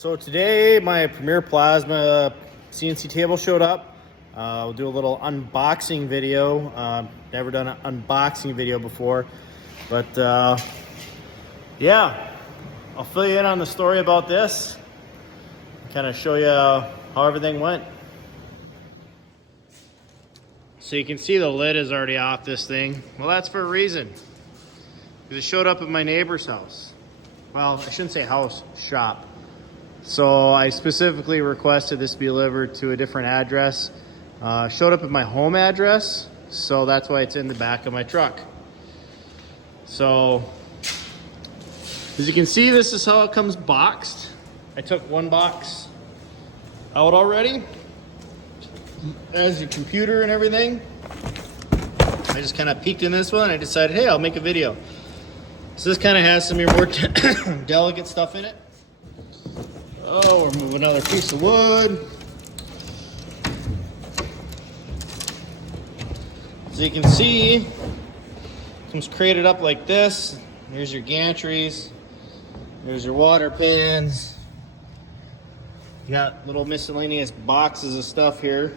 So today my Premier Plasma CNC table showed up. We'll do a little unboxing video. Never done an unboxing video before, but yeah, I'll fill you in on the story about this, kind of show you how everything went. So you can see the lid is already off this thing. Well, that's for a reason, because it showed up at my neighbor's house. Well, I shouldn't say house, shop. So I specifically requested this be delivered to a different address. Showed up at my home address, so that's why it's in the back of my truck. So as you can see, this is how it comes boxed. I took one box out already. As your computer and everything. I just kind of peeked in this one. I decided, hey, I'll make a video. So this kind of has some of your more delicate stuff in it. Oh, we're moving another piece of wood. So you can see, it comes crated up like this. Here's your gantries. There's your water pans. You got little miscellaneous boxes of stuff here.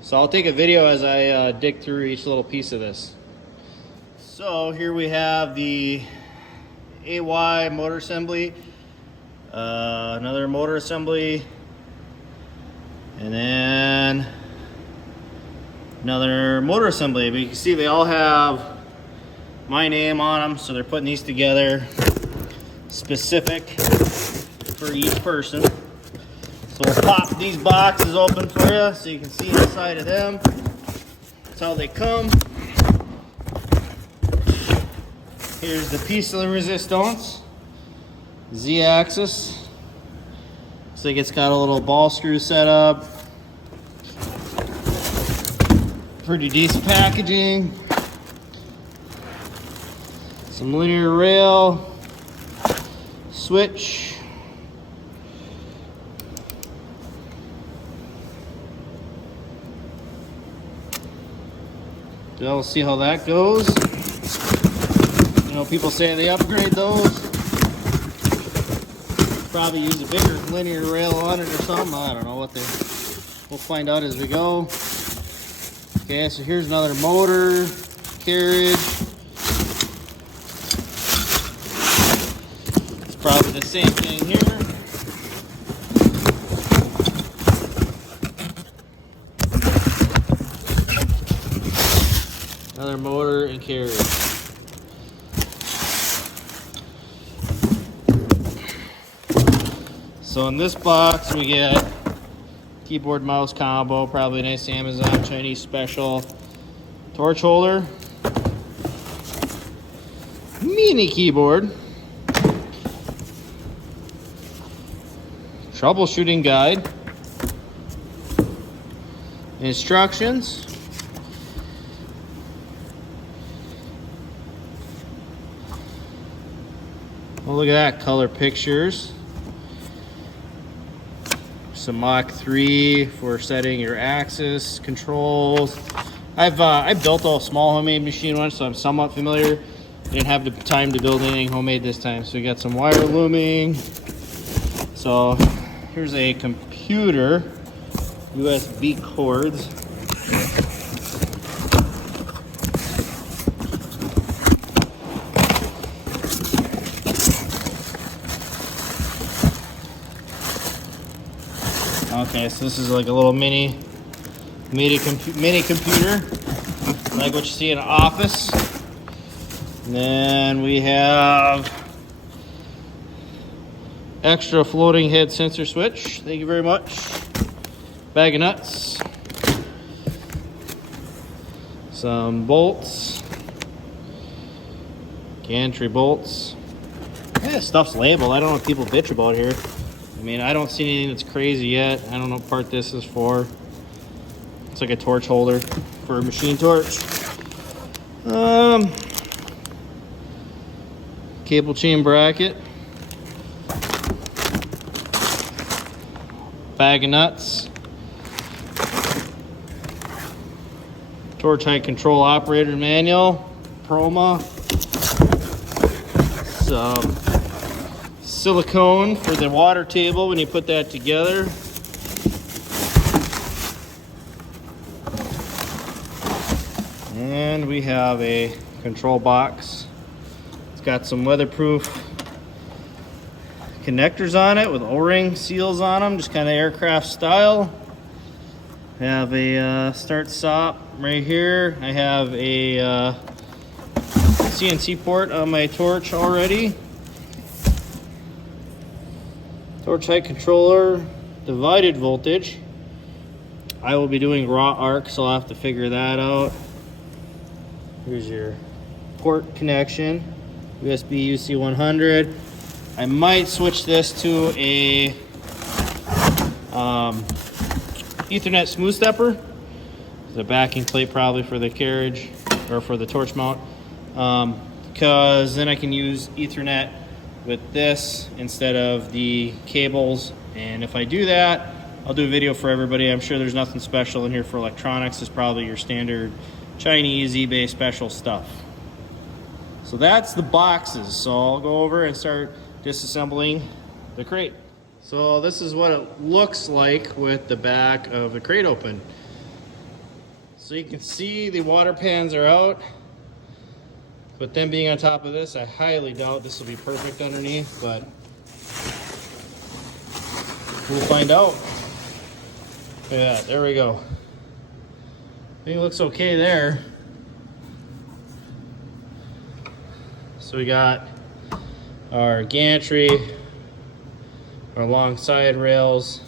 So I'll take a video as I dig through each little piece of this. So here we have the AY motor assembly. Another motor assembly, and then another motor assembly. But you can see they all have my name on them, so they're putting these together specific for each person. So we'll pop these boxes open for you so you can see inside of them. That's how they come. Here's the piece of the resistance. Z-axis. Looks like it's got a little ball screw set up. Pretty decent packaging. Some linear rail. Switch. We'll see how that goes. You know, people say they upgrade those. Probably use a bigger linear rail on it or something. I don't know what they. We'll find out as we go. Okay, so here's another motor carriage. It's probably the same thing here. Another motor and carriage. So in this box we get keyboard mouse combo, probably a nice Amazon Chinese special, torch holder, mini keyboard, troubleshooting guide, instructions, oh, look at that, color pictures. Some Mach 3 for setting your axis controls. I've built a small homemade machine once, so I'm somewhat familiar. Didn't have the time to build anything homemade this time, so we got some wire looming. So here's a computer, USB cords. Okay, so this is like a little mini computer, like what you see in an office. And then we have extra floating head sensor switch. Thank you very much. Bag of nuts. Some bolts. Gantry bolts. Yeah, stuff's labeled. I don't know what people bitch about here. I mean, I don't see anything that's crazy yet. I don't know what part this is for. It's like a torch holder for a machine torch. Cable chain bracket. Bag of nuts. Torch height control operator manual. Proma. Some silicone for the water table when you put that together. And we have a control box. It's got some weatherproof connectors on it with O-ring seals on them, just kind of aircraft style. I have a start stop right here. I have a CNC port on my torch already. Torch height controller, divided voltage. I will be doing raw arc, so I'll have to figure that out. Here's your port connection, USB UC100. I might switch this to a Ethernet smooth stepper. The backing plate probably for the carriage or for the torch mount, because then I can use Ethernet with this instead of the cables. And if I do that, I'll do a video for everybody. I'm sure there's nothing special in here for electronics. It's probably your standard Chinese eBay special stuff. So that's the boxes. So I'll go over and start disassembling the crate. So this is what it looks like with the back of the crate open. So you can see the water pans are out, but then being on top of this, I highly doubt this will be perfect underneath, but we'll find out. Yeah, there we go. I think it looks okay there. So we got our gantry, our long side rails.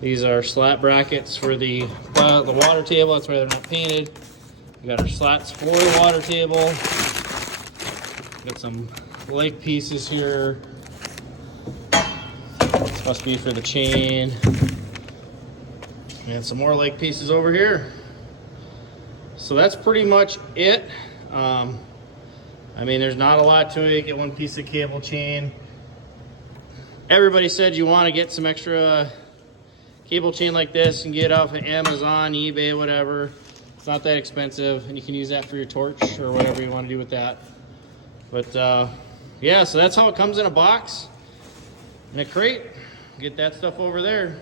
These are slat brackets for the water table. That's why they're not painted. We got our slats for the water table. Got some leg pieces here. This must be for the chain. And some more leg pieces over here. So that's pretty much it. I mean, there's not a lot to it. Get one piece of cable chain. Everybody said you want to get some extra cable chain like this and get off of Amazon, eBay, whatever. It's not that expensive, and you can use that for your torch or whatever you want to do with that. But yeah, so that's how it comes in a box, in a crate. Get that stuff over there.